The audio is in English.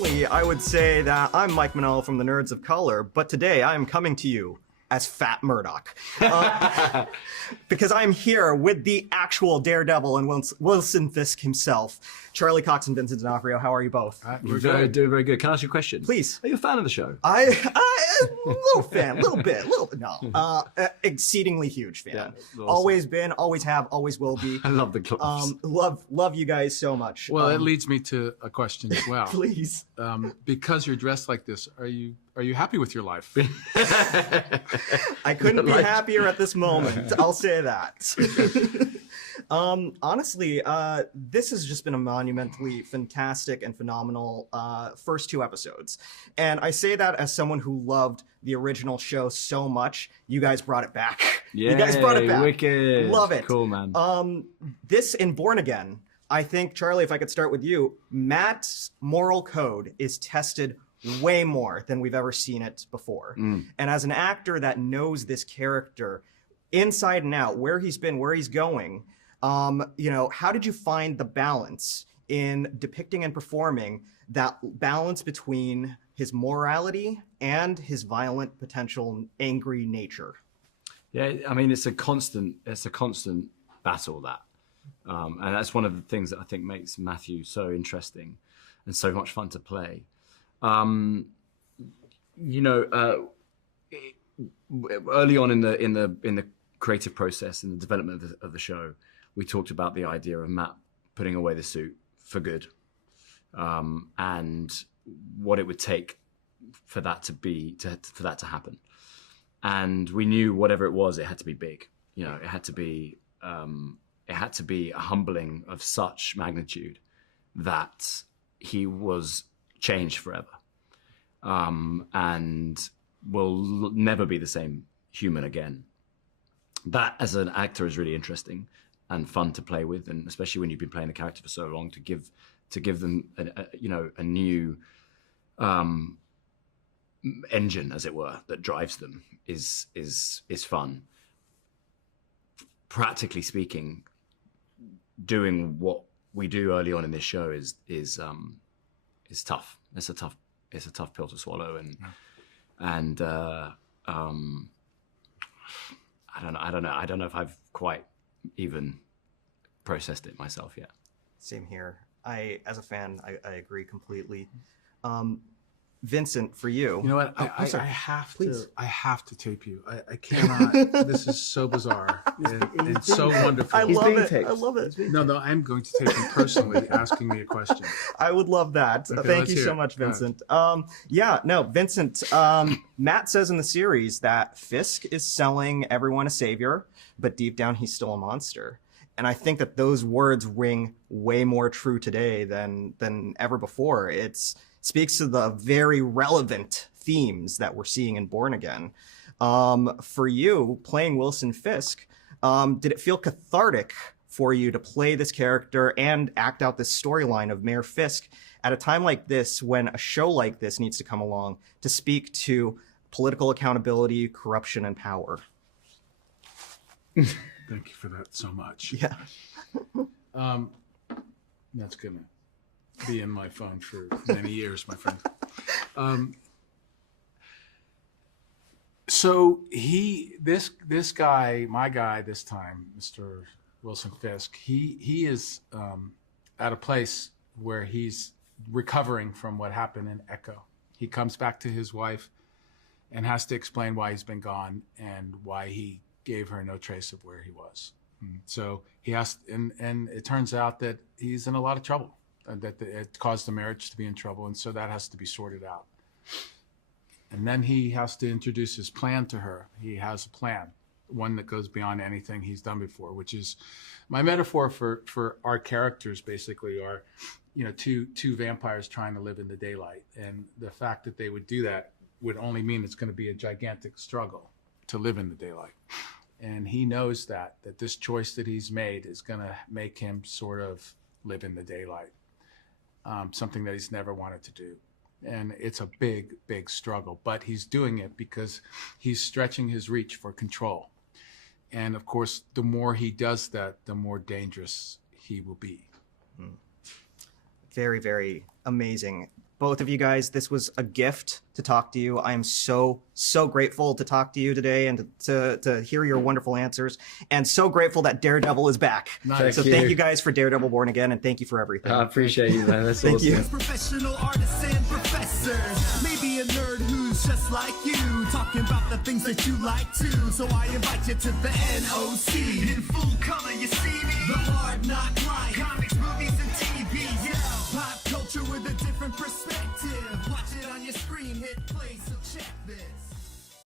Normally, I would say that I'm Mike Manolo from the Nerds of Color, but today I am coming to you as Fat Murdock. Because I'm here with the actual Daredevil and Wilson Fisk himself, Charlie Cox and Vincent D'Onofrio. How are you both? We're doing very good. Can I ask you a question? Please. Are you a fan of the show? A little fan, a little bit, no. Exceedingly huge fan. Yeah, awesome. Always been, always have, always will be. I love the gloves. Love you guys so much. Well, it leads me to a question as well. Please. Because you're dressed like this, are you happy with your life? I couldn't be happier at this moment. I'll say that. Honestly, this has just been a monumentally fantastic and phenomenal first two episodes. And I say that as someone who loved the original show so much. You guys brought it back. Yeah, you guys brought it back. Wicked. Love it. Cool, man. This in Born Again, I think, Charlie, if I could start with you, Matt's moral code is tested way more than we've ever seen it before. And as an actor that knows this character inside and out, where he's been, where he's going, how did you find the balance in depicting and performing that balance between his morality and his violent, potential, angry nature? Yeah, I mean, it's a constant battle, that. And that's one of the things that I think makes Matthew so interesting and so much fun to play. Early on in the creative process, in the development of the show, we talked about the idea of Matt putting away the suit for good, and what it would take for that to happen. And we knew whatever it was, it had to be big. It had to be a humbling of such magnitude that he was changed forever, and will never be the same human again. That, as an actor, is really interesting and fun to play with, and especially when you've been playing the character for so long, to give them a new engine, as it were, that drives them is fun. Practically speaking, doing what we do early on in this show is tough. It's a tough pill to swallow, and I don't know if I've quite even processed it myself yet. Same here. As a fan, I agree completely. Vincent, for you. You know what? I have to tape you. I cannot. This is so bizarre and so wonderful. I love it. No, I'm going to tape him personally, asking me a question. I would love that. Okay, Thank you so much, Vincent. Vincent, Matt says in the series that Fisk is selling everyone a savior, but deep down he's still a monster. And I think that those words ring way more true today than ever before. It speaks to the very relevant themes that we're seeing in Born Again. For you, playing Wilson Fisk, did it feel cathartic for you to play this character and act out this storyline of Mayor Fisk at a time like this, when a show like this needs to come along to speak to political accountability, corruption, and power? Thank you for that so much. Yeah. That's gonna be in my phone for many years, my friend. So this guy, my guy this time, Mr. Wilson Fisk, he is at a place where he's recovering from what happened in Echo. He comes back to his wife and has to explain why he's been gone and why he gave her no trace of where he was. So he has, and it turns out that he's in a lot of trouble, that it caused the marriage to be in trouble, and so that has to be sorted out. And then he has to introduce his plan to her. He has a plan, one that goes beyond anything he's done before, which is my metaphor for our characters basically are, two vampires trying to live in the daylight. And the fact that they would do that would only mean it's going to be a gigantic struggle to live in the daylight. And he knows that this choice that he's made is going to make him sort of live in the daylight, something that he's never wanted to do. And it's a big, big struggle, but he's doing it because he's stretching his reach for control. And of course, the more he does that, the more dangerous he will be. Very, very amazing. both of you guys. This was a gift to talk to you. I am so grateful to talk to you today and to hear your wonderful answers, and so grateful that Daredevil is back. Nice. Thank you guys for Daredevil Born Again, and thank you for everything. I appreciate you, man. That's Thank awesome. you. Professional artists and professors, maybe a nerd who's just like you, talking about the things that you like too. So I invite you to the NOC in full color.